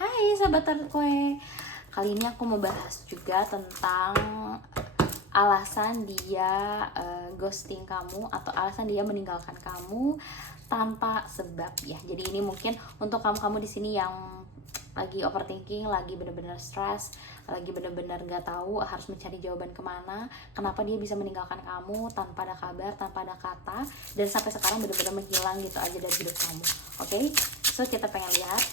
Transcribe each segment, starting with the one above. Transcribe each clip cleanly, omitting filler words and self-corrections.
Hai sahabat kue, kali ini aku mau bahas juga tentang alasan dia ghosting kamu atau alasan dia meninggalkan kamu tanpa sebab ya. Jadi ini mungkin untuk kamu-kamu di sini yang lagi overthinking, lagi bener-bener stres, lagi bener-bener gak tahu harus mencari jawaban kemana, kenapa dia bisa meninggalkan kamu tanpa ada kabar, tanpa ada kata, dan sampai sekarang bener-bener menghilang gitu aja dari hidup kamu. Oke, so kita pengen lihat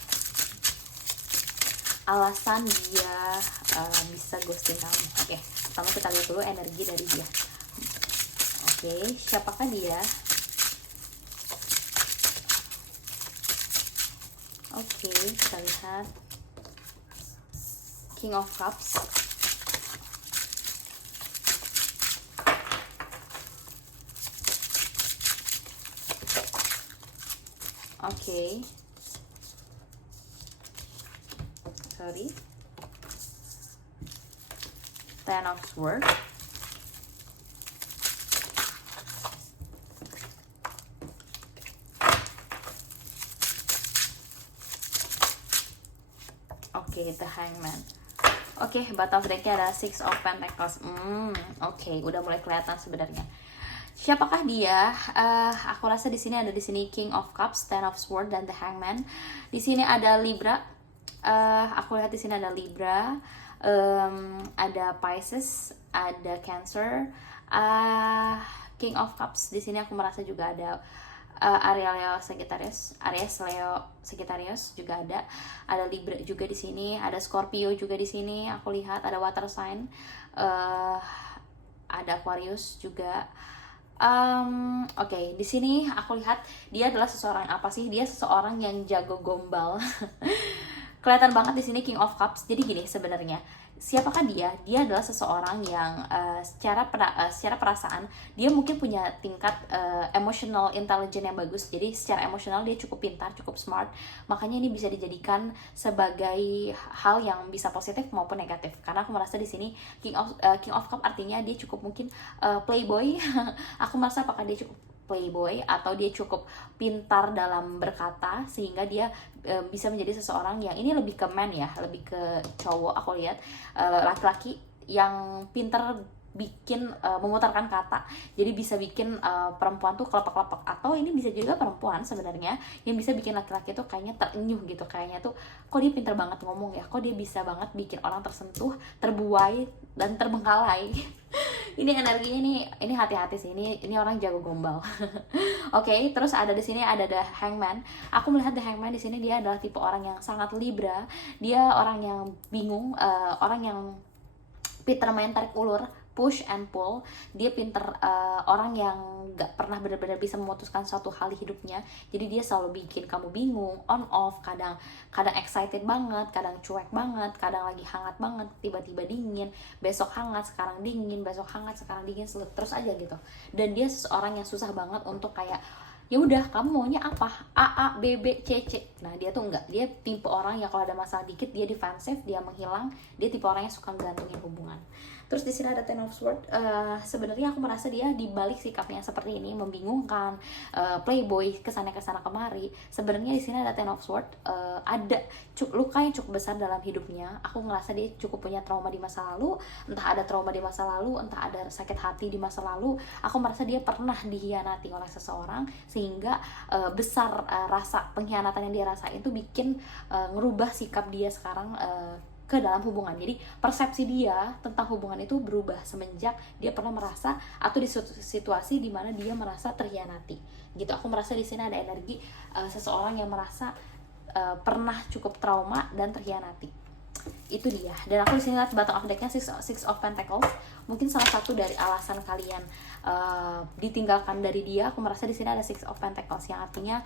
alasan dia bisa ghosting kamu. Oke, pertama kita lihat dulu energi dari dia. Oke, siapakah dia? Oke, kita lihat King of Cups. Oke. Sorry. Ten of Swords. Oke, The Hangman. Oke, bottom of decknya ada Six of Pentacles. Oke, udah mulai kelihatan sebenarnya. Siapakah dia? Aku rasa di sini King of Cups, Ten of Swords, dan The Hangman. Di sini ada Libra. Aku lihat di sini ada Libra, ada Pisces, ada Cancer, King of Cups. Di sini aku merasa juga ada Aries, Leo, Sagittarius juga ada Libra juga di sini, ada Scorpio juga di sini. Aku lihat ada water sign, ada Aquarius juga. Oke, di sini aku lihat dia adalah seseorang apa sih? Dia seseorang yang jago gombal. Kelihatan banget di sini King of Cups. Jadi gini sebenarnya, siapakah dia? Dia adalah seseorang yang secara perasaan dia mungkin punya tingkat emotional intelligence yang bagus. Jadi secara emosional dia cukup pintar, cukup smart. Makanya ini bisa dijadikan sebagai hal yang bisa positif maupun negatif. Karena aku merasa di sini King of Cups artinya dia cukup mungkin playboy. Aku merasa apakah dia cukup playboy atau dia cukup pintar dalam berkata sehingga dia bisa menjadi seseorang yang ini lebih ke man ya, lebih ke cowok. Aku lihat laki-laki yang pintar bikin memutarkan kata, jadi bisa bikin perempuan tuh kelepek-kelepek, atau ini bisa juga perempuan sebenarnya yang bisa bikin laki-laki tuh kayaknya terenyuh gitu, kayaknya tuh kok dia pintar banget ngomong ya, kok dia bisa banget bikin orang tersentuh, terbuai, dan terbengkalai. Ini energinya ini hati-hati sih, ini orang jago gombal. Oke, terus ada di sini ada The Hangman. Aku melihat The Hangman di sini dia adalah tipe orang yang sangat Libra. Dia orang yang bingung, orang yang pintar main tarik ulur, push and pull. Dia pinter orang yang gak pernah benar-benar bisa memutuskan suatu hal di hidupnya. Jadi dia selalu bikin kamu bingung, on off, kadang excited banget, kadang cuek banget, kadang lagi hangat banget, tiba-tiba dingin, besok hangat, sekarang dingin, besok hangat, sekarang dingin, terus aja gitu. Dan dia seorang yang susah banget untuk kayak ya udah kamu maunya apa, A B B C C. Nah dia tuh enggak, dia tipe orang yang kalau ada masalah dikit dia defensif, dia menghilang, dia tipe orang yang suka gantungin hubungan. Terus di sini ada Ten of Swords. Sebenarnya aku merasa dia di balik sikapnya seperti ini membingungkan, playboy kesana kemari. Sebenarnya di sini ada Ten of Swords, ada luka yang cukup besar dalam hidupnya. Aku ngerasa dia cukup punya trauma di masa lalu, entah ada trauma di masa lalu, entah ada sakit hati di masa lalu. Aku merasa dia pernah dihianati oleh seseorang sehingga besar rasa pengkhianatan yang dia rasain itu bikin ngerubah sikap dia sekarang ke dalam hubungan. Jadi persepsi dia tentang hubungan itu berubah semenjak dia pernah merasa atau di situasi di mana dia merasa terhianati. Gitu. Aku merasa di sini ada energi seseorang yang merasa pernah cukup trauma dan terhianati. Itu dia. Dan aku di sini lihat bottom of decknya Six of Pentacles. Mungkin salah satu dari alasan kalian ditinggalkan dari dia. Aku merasa di sini ada Six of Pentacles yang artinya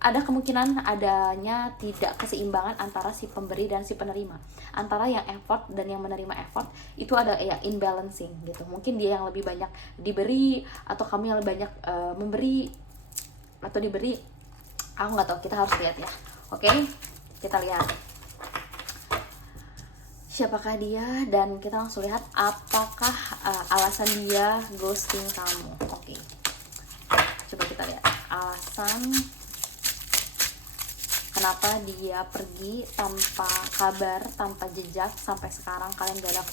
ada kemungkinan adanya tidak keseimbangan antara si pemberi dan si penerima, antara yang effort dan yang menerima effort itu ada ya imbalancing gitu. Mungkin dia yang lebih banyak diberi atau kamu yang lebih banyak memberi atau diberi, aku nggak tahu, kita harus lihat ya. Oke, kita lihat siapakah dia dan kita langsung lihat apakah alasan dia ghosting kamu. Oke, coba kita lihat alasan kenapa dia pergi tanpa kabar, tanpa jejak, sampai sekarang kalian gak ada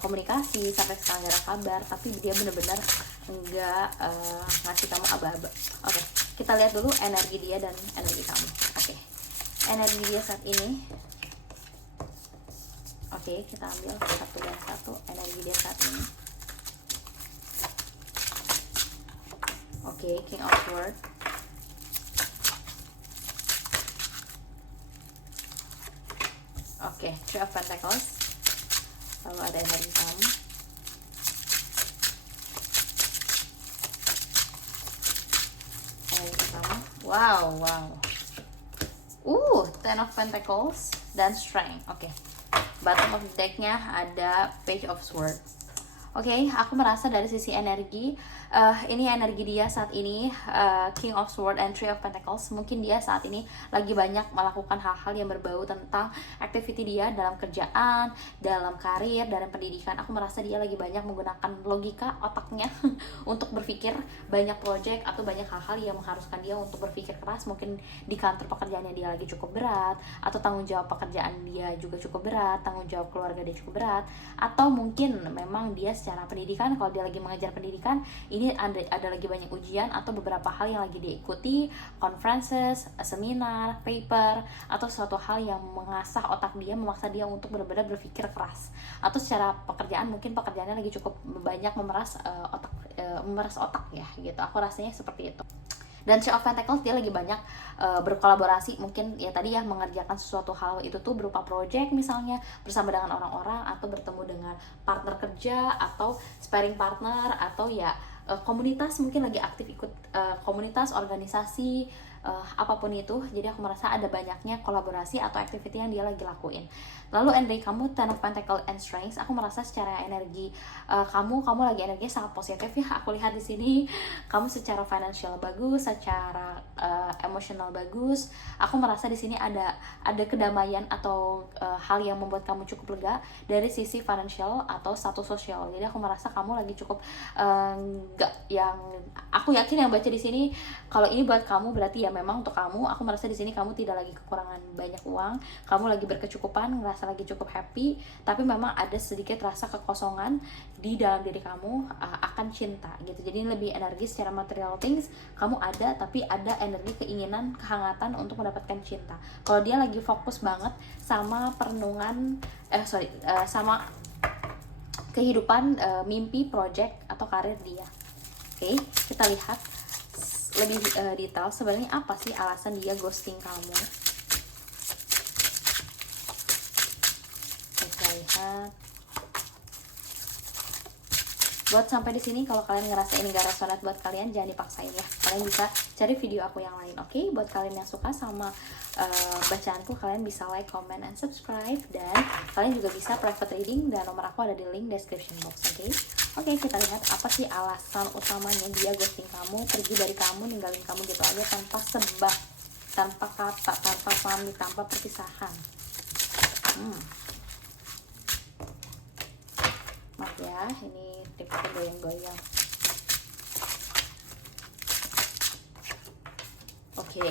komunikasi, sampai sekarang gak ada kabar, tapi dia bener-bener enggak ngasih kamu aba-aba. Oke, kita lihat dulu energi dia dan energi kamu. Oke, energi dia saat ini. Oke, kita ambil satu dan satu energi dia saat ini. Oke, King of Swords. Oke, Three of Pentacles. Lalu ada energi kamu. Energi kamu. Wow. Ten of Pentacles dan Strength. Oke. Bottom of the deck-nya ada Page of Swords. Oke, aku merasa dari sisi energi, ini energi dia saat ini, King of Swords and Three of Pentacles. Mungkin dia saat ini lagi banyak melakukan hal-hal yang berbau tentang activity dia dalam kerjaan, dalam karir, dalam pendidikan. Aku merasa dia lagi banyak menggunakan logika otaknya untuk berpikir banyak project atau banyak hal-hal yang mengharuskan dia untuk berpikir keras. Mungkin di kantor pekerjaannya dia lagi cukup berat, atau tanggung jawab pekerjaan dia juga cukup berat, tanggung jawab keluarga dia cukup berat, atau mungkin memang dia secara pendidikan, kalau dia lagi mengajar pendidikan, ini ada lagi banyak ujian atau beberapa hal yang lagi diikuti, conferences, seminar, paper, atau suatu hal yang mengasah otak dia, memaksa dia untuk benar-benar berpikir keras. Atau secara pekerjaan, mungkin pekerjaannya lagi cukup banyak memeras otak ya gitu. Aku rasanya seperti itu. Dan Three of Pentacles dia lagi banyak berkolaborasi, mungkin ya tadi ya, mengerjakan sesuatu hal itu tuh berupa project misalnya bersama dengan orang-orang, atau bertemu dengan partner kerja, atau sparring partner, atau ya komunitas, mungkin lagi aktif ikut komunitas, organisasi, apapun itu. Jadi aku merasa ada banyaknya kolaborasi atau activity yang dia lagi lakuin. Lalu energi kamu, Ten of Pentacles and Strength. Aku merasa secara energi kamu lagi energi sangat positif ya. Aku lihat di sini kamu secara financial bagus, secara emosional bagus. Aku merasa di sini ada kedamaian atau hal yang membuat kamu cukup lega dari sisi financial atau status sosial. Jadi aku merasa kamu lagi cukup yang aku yakin yang baca di sini, kalau ini buat kamu berarti ya memang untuk kamu. Aku merasa di sini kamu tidak lagi kekurangan banyak uang, kamu lagi berkecukupan, ngerasa lagi cukup happy, tapi memang ada sedikit rasa kekosongan di dalam diri kamu akan cinta gitu. Jadi lebih energi secara material things kamu ada, tapi ada energi keinginan, kehangatan untuk mendapatkan cinta. Kalau dia lagi fokus banget sama perenungan sama kehidupan, mimpi, project atau karir dia. Oke, kita lihat lebih detail sebenarnya apa sih alasan dia ghosting kamu. Kita lihat. Buat sampai di sini, kalau kalian ngerasa ini gak resonate buat kalian, jangan dipaksain ya. Kalian bisa cari video aku yang lain, oke? Buat kalian yang suka sama bacaanku, kalian bisa like, comment, and subscribe. Dan kalian juga bisa private reading, dan nomor aku ada di link description box, oke? Oke, kita lihat apa sih alasan utamanya dia ghosting kamu, pergi dari kamu, ninggalin kamu gitu aja tanpa sebab, tanpa kata, tanpa pamit, tanpa perpisahan. Maaf ya, ini tipsnya goyang-goyang. Oke,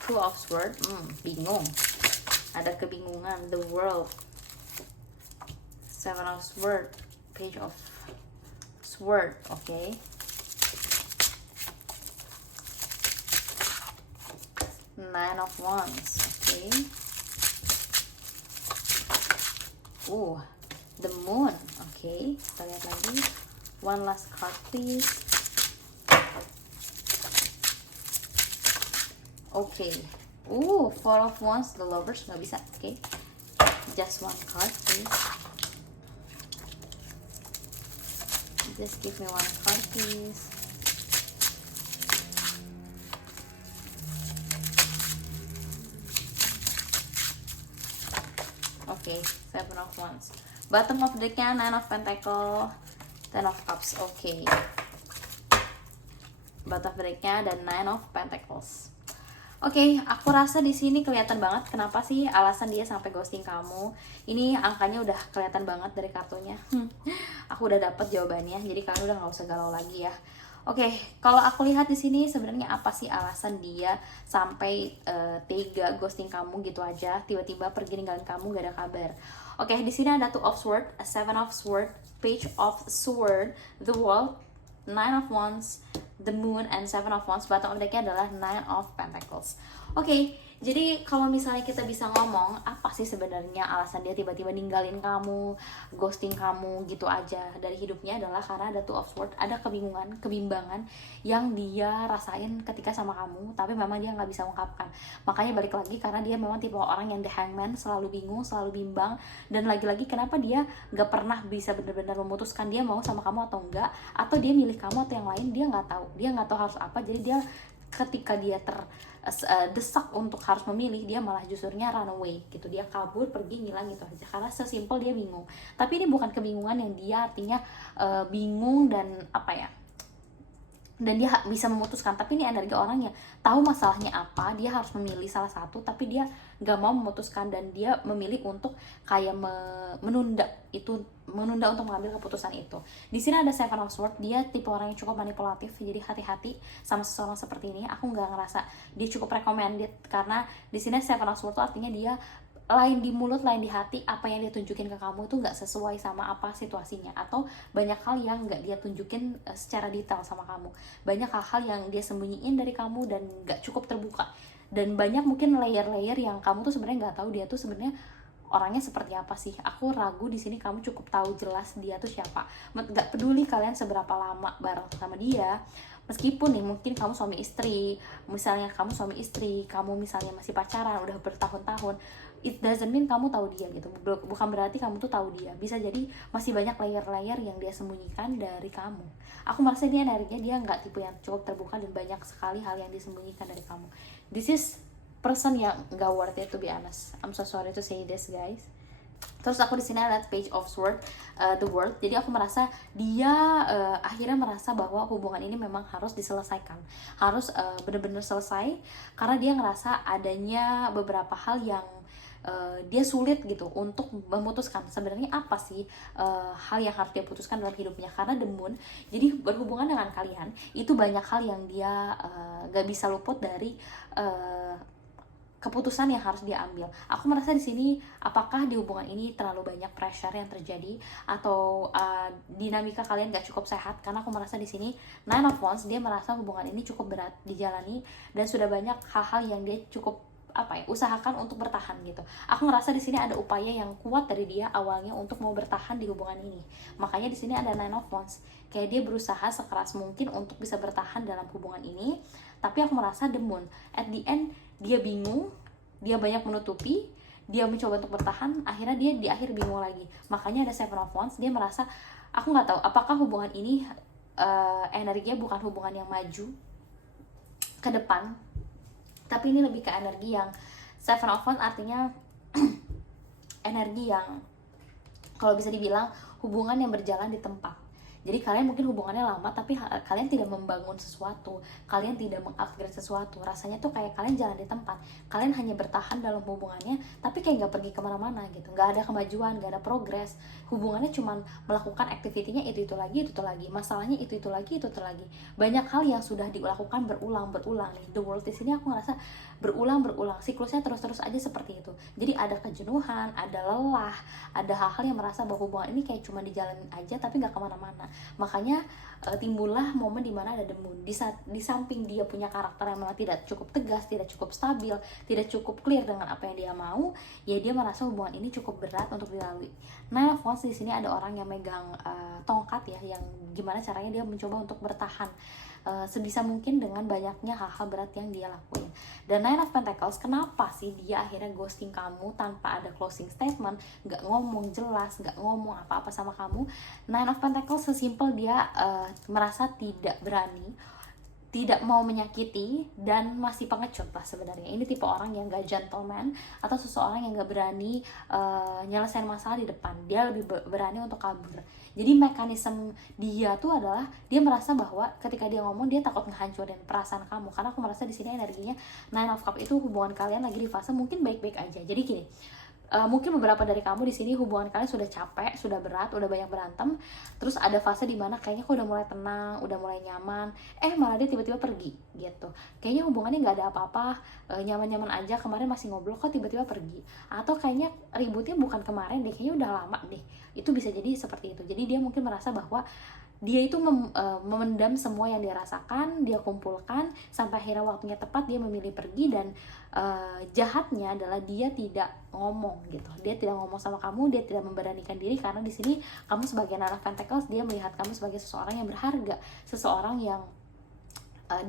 Two of Swords, bingung. Ada kebingungan, the world. Seven of Swords, Page of Swords, oke. Nine of Wands, oke. The Moon, oke. Kita lihat lagi. One last card, please. Oke. Four of Wands, the Lovers, nggak bisa, oke. Just one card, please. Just give me one card, please. Okay, Seven of Wands. Bottom of the deck-nya Nine of Pentacles, Ten of Cups. Okay. Bottom of the deck-nya dan Nine of Pentacles. Oke, aku rasa di sini kelihatan banget kenapa sih alasan dia sampai ghosting kamu. Ini angkanya udah kelihatan banget dari kartunya. Aku udah dapet jawabannya, jadi kalian udah nggak usah galau lagi ya. Oke, kalau aku lihat di sini sebenarnya apa sih alasan dia sampai tega ghosting kamu gitu aja, tiba-tiba pergi ninggalin kamu gak ada kabar. Oke, di sini ada Two of Swords, Seven of Swords, Page of Sword, The World, Nine of Wands, The Moon, and Seven of Wands. Bottom of decknya adalah Nine of Pentacles. Oke, jadi kalau misalnya kita bisa ngomong apa sih sebenarnya alasan dia tiba-tiba ninggalin kamu, ghosting kamu gitu aja dari hidupnya, adalah karena ada Two of Swords, ada kebingungan, kebimbangan yang dia rasain ketika sama kamu, tapi memang dia nggak bisa ungkapkan. Makanya balik lagi, karena dia memang tipe orang yang the hangman, selalu bingung, selalu bimbang, dan lagi-lagi kenapa dia nggak pernah bisa benar-benar memutuskan dia mau sama kamu atau enggak, atau dia milih kamu atau yang lain, dia nggak tahu harus apa. Jadi dia ketika dia desak untuk harus memilih, dia malah justrunya run away gitu, dia kabur, pergi, ngilang gitu aja, karena sesimpel dia bingung. Tapi ini bukan kebingungan yang dia artinya bingung dan apa ya, dan dia bisa memutuskan, tapi ini energi orang yang tahu masalahnya apa, dia harus memilih salah satu, tapi dia gak mau memutuskan, dan dia memilih untuk kayak menunda untuk mengambil keputusan itu. Di sini ada Seven of Swords, dia tipe orang yang cukup manipulatif, jadi hati-hati sama seseorang seperti ini. Aku nggak ngerasa dia cukup recommended, karena di sini Seven of Swords itu artinya dia lain di mulut, lain di hati. Apa yang dia tunjukin ke kamu itu nggak sesuai sama apa situasinya, atau banyak hal yang nggak dia tunjukin secara detail sama kamu. Banyak hal-hal yang dia sembunyiin dari kamu dan nggak cukup terbuka, dan banyak mungkin layer-layer yang kamu tuh sebenarnya nggak tahu dia tuh sebenarnya orangnya seperti apa sih. Aku ragu di sini kamu cukup tahu jelas dia tuh siapa. Nggak peduli kalian seberapa lama bareng sama dia, meskipun nih mungkin kamu suami istri, misalnya kamu suami istri, kamu misalnya masih pacaran udah bertahun-tahun, it doesn't mean kamu tahu dia gitu. Bukan berarti kamu tuh tahu dia. Bisa jadi masih banyak layer-layer yang dia sembunyikan dari kamu. Aku merasa dia energinya dia nggak tipe yang cukup terbuka, dan banyak sekali hal yang disembunyikan dari kamu. This is person yang nggak worth it, to be honest. I'm so sorry to say this, guys. Terus aku di sini lihat Page of Swords, The World. Jadi aku merasa dia akhirnya merasa bahwa hubungan ini memang harus diselesaikan, harus benar-benar selesai, karena dia ngerasa adanya beberapa hal yang dia sulit gitu untuk memutuskan sebenarnya apa sih hal yang harus dia putuskan dalam hidupnya. Karena The Moon, jadi berhubungan dengan kalian itu banyak hal yang dia gak bisa luput dari keputusan yang harus dia ambil. Aku merasa di sini, apakah di hubungan ini terlalu banyak pressure yang terjadi, atau dinamika kalian gak cukup sehat? Karena aku merasa di sini Nine of Wands, dia merasa hubungan ini cukup berat dijalani, dan sudah banyak hal-hal yang dia cukup usahakan untuk bertahan gitu. Aku ngerasa di sini ada upaya yang kuat dari dia awalnya untuk mau bertahan di hubungan ini. Makanya di sini ada Nine of Wands. Kayak dia berusaha sekeras mungkin untuk bisa bertahan dalam hubungan ini. Tapi aku merasa The Moon, at the end dia bingung, dia banyak menutupi, dia mencoba untuk bertahan, akhirnya dia di akhir bingung lagi. Makanya ada Seven of Wands, dia merasa, aku nggak tahu apakah hubungan ini energinya bukan hubungan yang maju ke depan, tapi ini lebih ke energi yang Seven of Wands artinya energi yang kalau bisa dibilang hubungan yang berjalan di tempat. Jadi kalian mungkin hubungannya lama, tapi kalian tidak membangun sesuatu, kalian tidak mengupgrade sesuatu. Rasanya tuh kayak kalian jalan di tempat, kalian hanya bertahan dalam hubungannya, tapi kayak nggak pergi kemana-mana gitu, nggak ada kemajuan, nggak ada progres. Hubungannya cuma melakukan aktivitinya itu lagi, masalahnya itu lagi. Banyak hal yang sudah dilakukan berulang nih. The World di sini aku ngerasa berulang, siklusnya terus aja seperti itu. Jadi ada kejenuhan, ada lelah, ada hal-hal yang merasa bahwa hubungan ini kayak cuma dijalanin aja tapi nggak kemana-mana. Makanya timbullah momen dimana ada The Moon. Di samping dia punya karakter yang memang tidak cukup tegas, tidak cukup stabil, tidak cukup clear dengan apa yang dia mau, ya dia merasa hubungan ini cukup berat untuk dilalui. Nine of Wands di sini ada orang yang megang tongkat ya, yang gimana caranya dia mencoba untuk bertahan sebisa mungkin dengan banyaknya hal-hal berat yang dia lakuin. Dan Nine of Pentacles, kenapa sih dia akhirnya ghosting kamu tanpa ada closing statement, gak ngomong jelas, gak ngomong apa-apa sama kamu? Nine of Pentacles sesimpel dia merasa tidak berani, tidak mau menyakiti, dan masih pengecut lah sebenarnya. Ini tipe orang yang gak gentleman, atau seseorang yang gak berani nyelesain masalah di depan. Dia lebih berani untuk kabur. Jadi mekanisme dia tuh adalah dia merasa bahwa ketika dia ngomong, dia takut ngehancurin perasaan kamu. Karena aku merasa di sini energinya Nine of Cups itu hubungan kalian lagi di fase mungkin baik-baik aja. Jadi gini, mungkin beberapa dari kamu di sini hubungan kalian sudah capek, sudah berat, udah banyak berantem, terus ada fase dimana kayaknya kok udah mulai tenang, udah mulai nyaman, malah dia tiba-tiba pergi gitu. Kayaknya hubungannya nggak ada apa-apa, nyaman-nyaman aja, kemarin masih ngobrol kok tiba-tiba pergi, atau kayaknya ributnya bukan kemarin deh, kayaknya udah lama deh. Itu bisa jadi seperti itu. Jadi dia mungkin merasa bahwa dia itu memendam semua yang dia rasakan, dia kumpulkan sampai akhirnya waktunya tepat dia memilih pergi. Dan jahatnya adalah dia tidak ngomong gitu, dia tidak ngomong sama kamu, dia tidak memberanikan diri, karena di sini kamu sebagai anak Pentacles, dia melihat kamu sebagai seseorang yang berharga, seseorang yang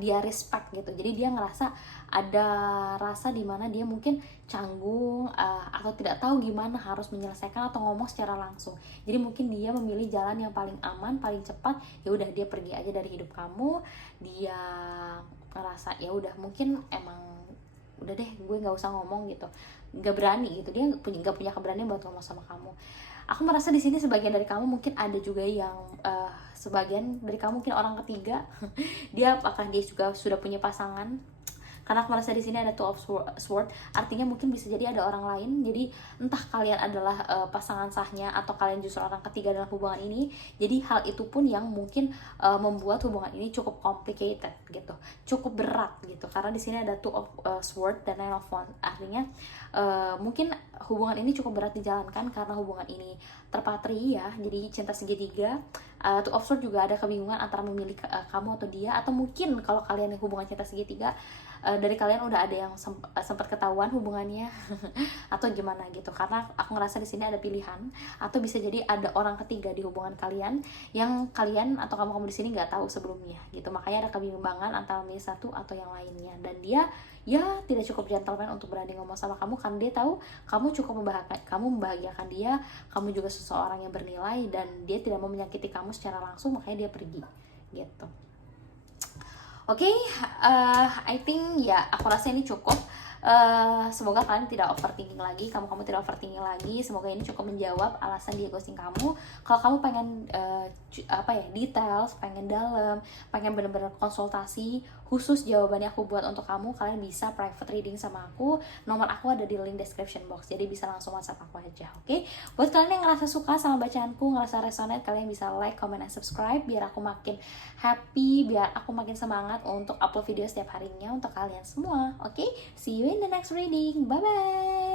dia respect gitu. Jadi dia ngerasa ada rasa dimana dia mungkin canggung, atau tidak tahu gimana harus menyelesaikan atau ngomong secara langsung. Jadi mungkin dia memilih jalan yang paling aman, paling cepat, ya udah dia pergi aja dari hidup kamu. Dia ngerasa ya udah, mungkin emang udah deh gue nggak usah ngomong gitu, nggak berani gitu, dia nggak punya keberanian buat ngomong sama kamu. Aku merasa di sini sebagian dari kamu mungkin ada juga yang sebagian dari kamu mungkin orang ketiga. Dia apakah dia juga sudah punya pasangan? Karena aku merasa di sini ada Two of Swords, artinya mungkin bisa jadi ada orang lain. Jadi entah kalian adalah pasangan sahnya atau kalian justru orang ketiga dalam hubungan ini. Jadi hal itu pun yang mungkin membuat hubungan ini cukup complicated gitu, cukup berat gitu. Karena di sini ada Two of Swords dan Nine of Wands, artinya mungkin hubungan ini cukup berat dijalankan karena hubungan ini terpatri ya, jadi cinta segitiga. Two of Swords juga ada kebingungan antara memilih kamu atau dia, atau mungkin kalau kalian yang hubungan cinta segitiga, dari kalian udah ada yang sempat ketahuan hubungannya atau gimana gitu. Karena aku ngerasa di sini ada pilihan, atau bisa jadi ada orang ketiga di hubungan kalian yang kalian atau kamu di sini nggak tahu sebelumnya gitu. Makanya ada kebimbangan antara milih satu atau yang lainnya. Dan dia ya tidak cukup gentleman untuk berani ngomong sama kamu, karena dia tahu kamu cukup membahagiakan dia, kamu juga seseorang yang bernilai, dan dia tidak mau menyakiti kamu secara langsung, makanya dia pergi gitu. Oke, I think ya aku rasa ini cukup. Semoga kalian tidak overthinking lagi, kamu tidak overthinking lagi. Semoga ini cukup menjawab alasan dia ghosting kamu. Kalau kamu pengen details, pengen dalam, pengen bener-bener konsultasi khusus jawabannya aku buat untuk kamu, kalian bisa private reading sama aku. Nomor aku ada di link description box, jadi bisa langsung WhatsApp aku aja. Oke? Buat kalian yang ngerasa suka sama bacaanku, ngerasa resonate, kalian bisa like, comment, and subscribe biar aku makin happy, biar aku makin semangat untuk upload video setiap harinya untuk kalian semua. Oke? See you in the next reading. Bye bye.